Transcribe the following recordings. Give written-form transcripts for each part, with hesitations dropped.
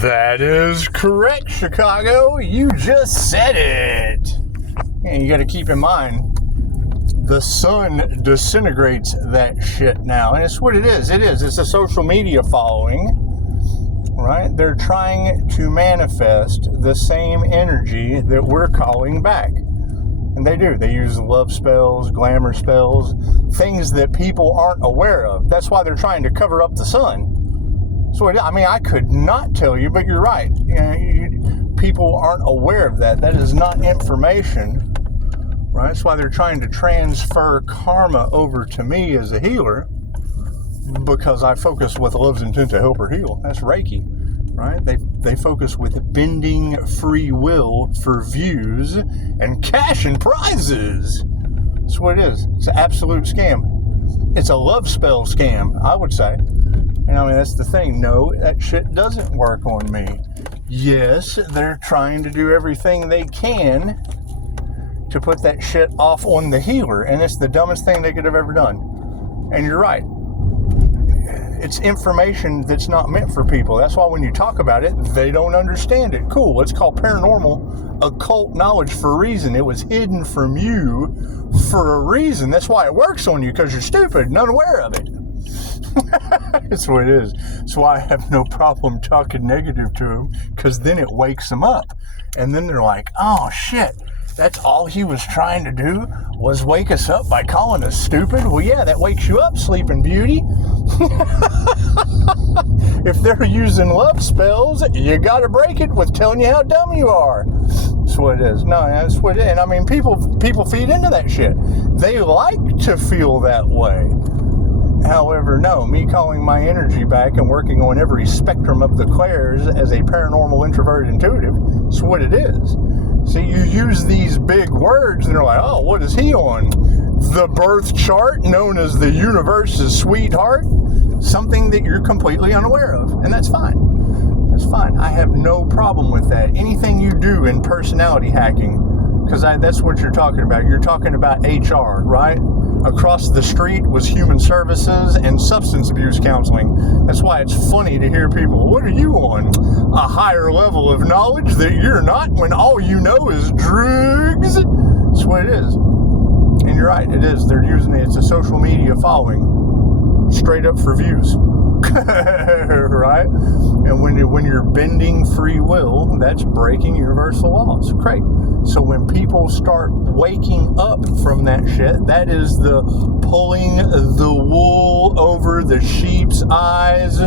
That is correct, Chicago. You just said it. And you got to keep in mind, the sun disintegrates that shit now. And it's what it is. It's a social media following, right? They're trying to manifest the same energy that we're calling back. And they do. They use love spells, glamour spells, things that people aren't aware of. That's why they're trying to cover up the sun. So, I mean, I could not tell you, but you're right. You know, people aren't aware of that. That is not information, right? That's why they're trying to transfer karma over to me as a healer, because I focus with love's intent to help her heal. That's Reiki, right? They focus with bending free will for views and cash and prizes. That's what it is. It's an absolute scam. It's a love spell scam, I would say. And I mean, that's the thing. No, that shit doesn't work on me. Yes, they're trying to do everything they can to put that shit off on the healer. And it's the dumbest thing they could have ever done. And you're right. It's information that's not meant for people. That's why when you talk about it, they don't understand it. Cool. It's called paranormal occult knowledge for a reason. It was hidden from you for a reason. That's why it works on you, because you're stupid and unaware of it. That's what it is. That's why I have no problem talking negative to them, because then it wakes them up. And then they're like, oh shit, that's all he was trying to do was wake us up by calling us stupid? Well, yeah, that wakes you up, Sleeping Beauty. If they're using love spells, you got to break it with telling you how dumb you are. That's what it is. No, that's what it is. And I mean, people feed into that shit. They like to feel that way. However, no, me calling my energy back and working on every spectrum of the clairs as a paranormal introverted intuitive, is what it is. See, you use these big words and they're like, oh, what is he on? The birth chart, known as the universe's sweetheart? Something that you're completely unaware of. And that's fine. That's fine. I have no problem with that. Anything you do in personality hacking, because that's what you're talking about. You're talking about HR, right? Across the street was human services and substance abuse counseling. That's why it's funny to hear people, what are you on? A higher level of knowledge that you're not, when all you know is drugs? That's what it is. And you're right, it is. They're using it. It's a social media following. Straight up for views. Right? And when you're bending free will, that's breaking universal laws. Great. So when people start waking up from that shit, that is the pulling the wool over the sheep's eyes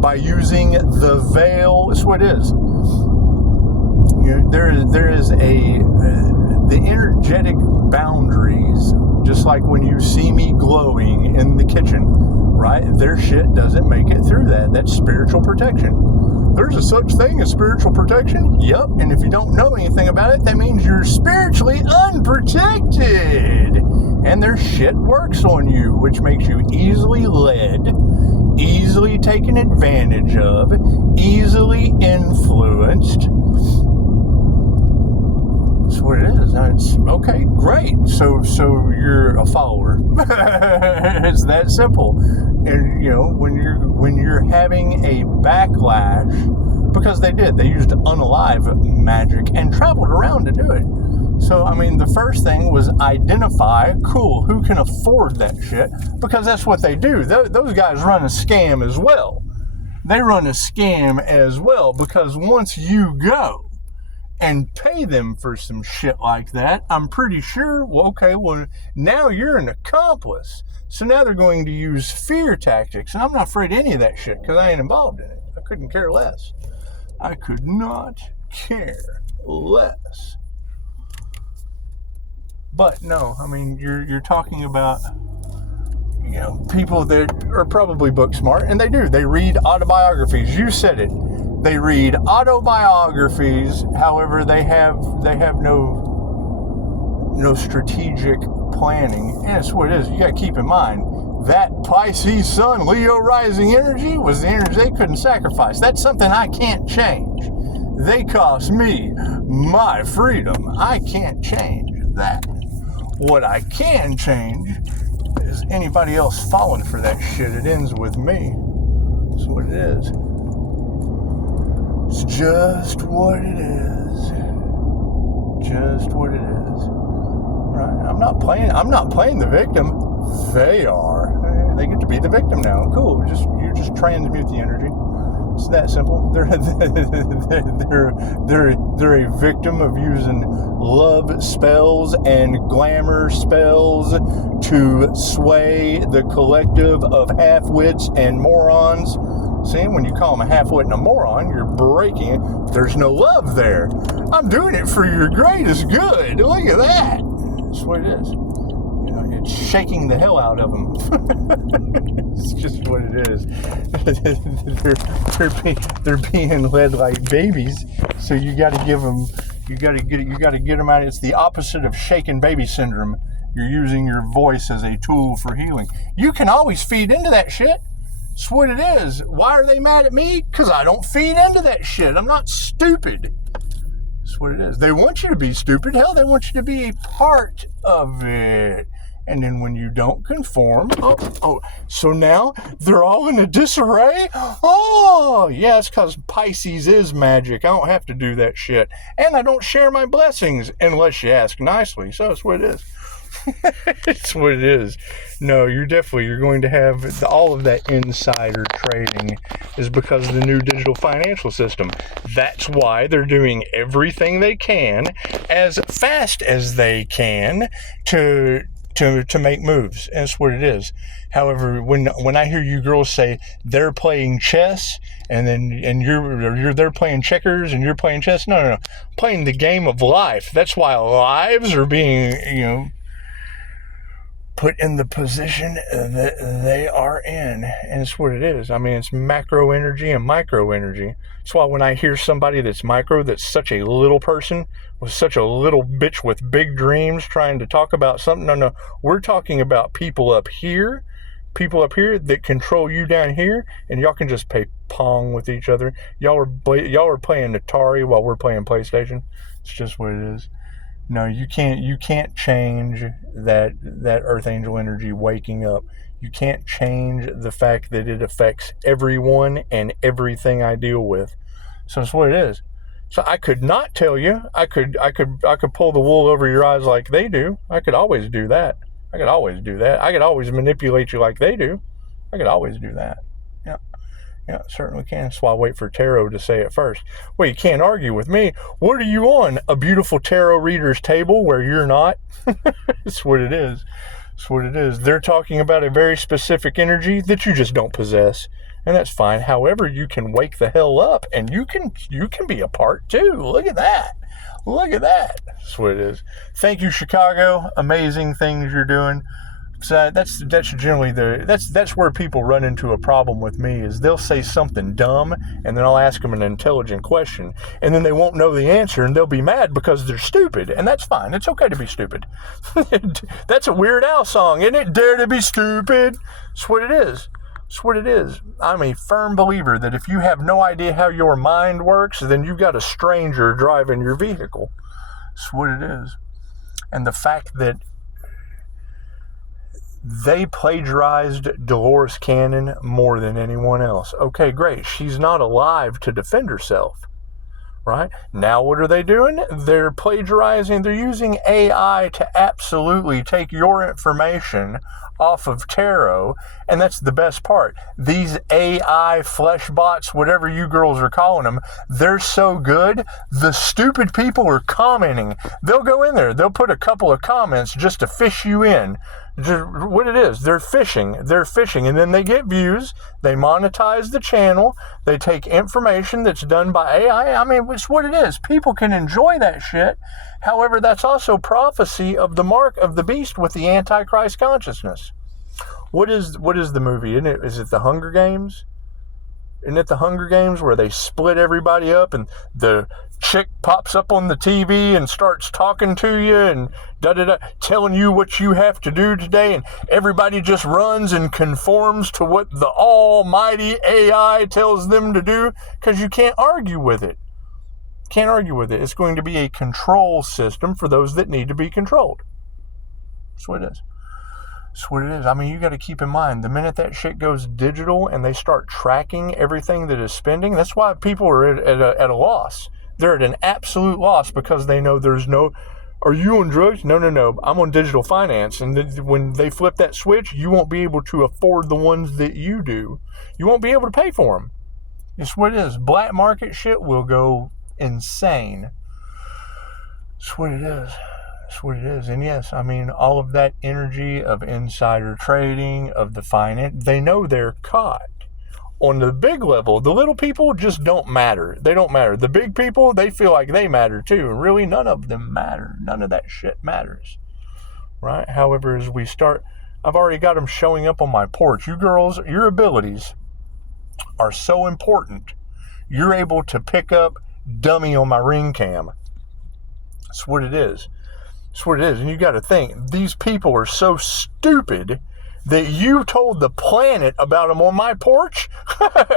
by using the veil. That's what it is. You know, there is the energetic boundaries, just like when you see me glowing in the kitchen, right? Their shit doesn't make it through that. That's spiritual protection. There's a such thing as spiritual protection? Yep. And if you don't know anything about it, that means you're spiritually unprotected. And their shit works on you, which makes you easily led, easily taken advantage of, easily influenced. That's what it is. It's okay, great. So you're a follower. It's that simple. And you know, when you're having a backlash, because they used unalive magic and traveled around to do it. So I mean, the first thing was identify, cool, who can afford that shit, because that's what they do. Those guys run a scam as well. They run a scam as well, because once you go and pay them for some shit like that, I'm pretty sure, well, now you're an accomplice. So now they're going to use fear tactics. And I'm not afraid of any of that shit, because I ain't involved in it. I couldn't care less. I could not care less. But no, I mean, you're talking about, you know, people that are probably book smart, and they do. They read autobiographies. You said it. They read autobiographies. However, they have no strategic planning. And that's what it is. You got to keep in mind that Pisces Sun, Leo rising energy was the energy they couldn't sacrifice. That's something I can't change. They cost me my freedom. I can't change that. What I can change is anybody else falling for that shit. It ends with me. That's what it is. It's just what it is. Just what it is. Right? I'm not playing the victim. They are. They get to be the victim now. Cool. You just transmute the energy. It's that simple. They're a victim of using love spells and glamour spells to sway the collective of half-wits and morons. See, when you call them a half-wit and a moron, you're breaking it. There's no love there. I'm doing it for your greatest good. Look at that. That's what it is. You know, it's shaking the hell out of them. It's just what it is. they're being led like babies. So you got to give them. You got to get them out. It's the opposite of shaken baby syndrome. You're using your voice as a tool for healing. You can always feed into that shit. That's what it is. Why are they mad at me? Because I don't feed into that shit. I'm not stupid. That's what it is. They want you to be stupid. Hell, they want you to be a part of it. And then when you don't conform, so now they're all in a disarray? Oh, yeah, it's because Pisces is magic. I don't have to do that shit. And I don't share my blessings unless you ask nicely. So that's what it is. It's what it is. No, you're going to have all of that insider trading is because of the new digital financial system. That's why they're doing everything they can as fast as they can to make moves. And that's what it is. However, when I hear you girls say they're playing chess and they're playing checkers and you're playing chess, no, playing the game of life. That's why lives are being, put in the position that they are in. And it's what it is. I mean, it's macro energy and micro energy. That's why when I hear somebody that's micro, that's such a little person, with such a little bitch with big dreams trying to talk about something, no, we're talking about people up here that control you down here, and y'all can just play Pong with each other. Y'all are playing Atari while we're playing PlayStation. It's just what it is. No, you can't change that Earth Angel energy waking up. You can't change the fact that it affects everyone and everything I deal with. So that's what it is. So I could not tell you. I could pull the wool over your eyes like they do. I could always do that. I could always manipulate you like they do. I could always do that. Yeah, certainly can. That's why I wait for tarot to say it first. Well, you can't argue with me. What are you on? A beautiful tarot reader's table where you're not? That's what it is. That's what it is. They're talking about a very specific energy that you just don't possess. And that's fine. However, you can wake the hell up and you can be a part too. Look at that. That's what it is. Thank you, Chicago. Amazing things you're doing. So that's generally that's where people run into a problem with me, is they'll say something dumb and then I'll ask them an intelligent question and then they won't know the answer and they'll be mad because they're stupid, and that's fine. It's okay to be stupid. That's a Weird Al song, isn't it? Dare to be stupid. That's what it is. That's what it is. I'm a firm believer that if you have no idea how your mind works, then you've got a stranger driving your vehicle. That's what it is. And the fact that they plagiarized Dolores Cannon more than anyone else. Okay, great. She's not alive to defend herself, right? Now what are they doing? They're plagiarizing. They're using AI to absolutely take your information off of tarot, and that's the best part. These AI flesh bots, whatever you girls are calling them, they're so good, the stupid people are commenting. They'll go in there, they'll put a couple of comments just to fish you in. Just what it is, they're fishing, and then they get views, they monetize the channel, they take information that's done by AI. I mean, it's what it is. People can enjoy that shit. However, that's also prophecy of the mark of the beast with the Antichrist consciousness. What is the movie? Is it the Hunger Games? Isn't it the Hunger Games where they split everybody up and the chick pops up on the TV and starts talking to you and telling you what you have to do today, and everybody just runs and conforms to what the almighty AI tells them to do because you can't argue with it. It's going to be a control system for those that need to be controlled. That's what it is. That's what it is. I mean, you got to keep in mind, the minute that shit goes digital and they start tracking everything that is spending, that's why people are at a loss. They're at an absolute loss because they know there's no, are you on drugs? No. I'm on digital finance. And when they flip that switch, you won't be able to afford the ones that you do. You won't be able to pay for them. It's what it is. Black market shit will go insane. It's what it is. That's what it is. And yes, I mean, all of that energy of insider trading, of the finance, they know they're caught. On the big level, the little people just don't matter. They don't matter. The big people, they feel like they matter too. And really, none of them matter. None of that shit matters. Right? However, as we start, I've already got them showing up on my porch. You girls, your abilities are so important. You're able to pick up dummy on my ring cam. That's what it is. That's what it is. And you got to think, these people are so stupid that you told the planet about them on my porch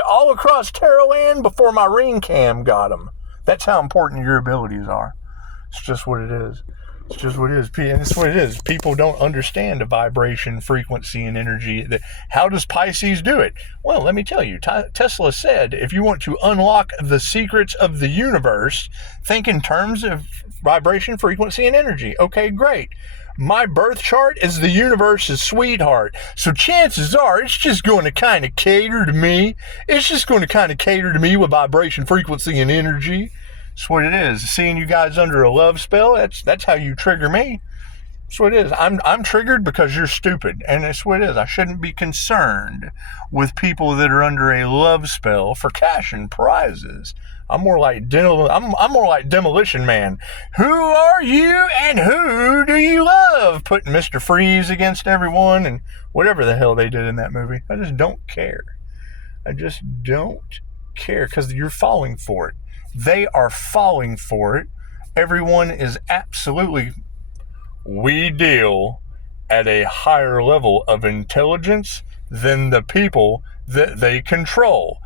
all across Terraland before my ring cam got them. That's how important your abilities are. It's just what it is. It's just what it is. And it's what it is. People don't understand the vibration, frequency, and energy. How does Pisces do it? Well, let me tell you. Tesla said, if you want to unlock the secrets of the universe, think in terms of vibration, frequency, and energy. Okay, great. My birth chart is the universe's sweetheart. So chances are it's just going to kind of cater to me. It's just going to kind of cater to me with vibration, frequency, and energy. That's what it is. Seeing you guys under a love spell, that's how you trigger me. That's what it is. I'm triggered because you're stupid. And that's what it is. I shouldn't be concerned with people that are under a love spell for cash and prizes. I'm more like Demolition Man. Who are you and who do you love? Putting Mr. Freeze against everyone and whatever the hell they did in that movie. I just don't care. I just don't care because you're falling for it. They are falling for it. Everyone is absolutely... We deal at a higher level of intelligence than the people that they control.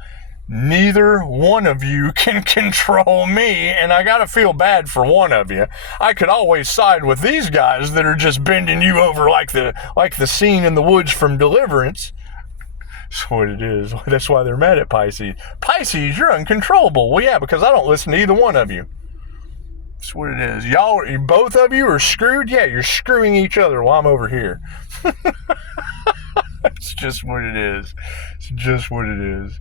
Neither one of you can control me, and I gotta feel bad for one of you. I could always side with these guys that are just bending you over like the scene in the woods from Deliverance. That's what it is. That's why they're mad at Pisces. Pisces, you're uncontrollable. Well, yeah, because I don't listen to either one of you. That's what it is. Y'all, both of you are screwed. Yeah, you're screwing each other while I'm over here. It's just what it is. It's just what it is.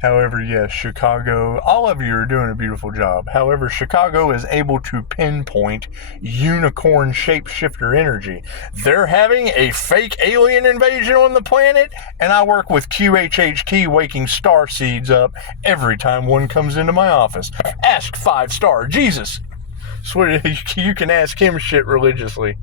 However, yes, Chicago, all of you are doing a beautiful job. However, Chicago is able to pinpoint unicorn shapeshifter energy. They're having a fake alien invasion on the planet, and I work with QHHT waking star seeds up every time one comes into my office. Ask 5-star Jesus. So you can ask him shit religiously.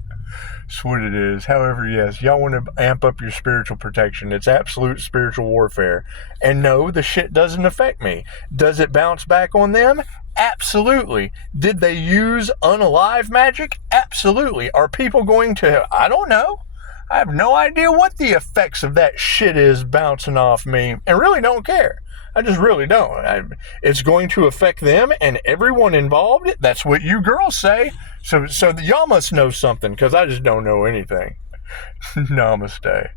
That's what it is. However, yes, y'all want to amp up your spiritual protection. It's absolute spiritual warfare. And no, the shit doesn't affect me. Does it bounce back on them? Absolutely. Did they use unalive magic? Absolutely. Are people going to... I don't know. I have no idea what the effects of that shit is bouncing off me, and really don't care. I just really don't. It's going to affect them and everyone involved. That's what you girls say. So y'all must know something, because I just don't know anything. Namaste.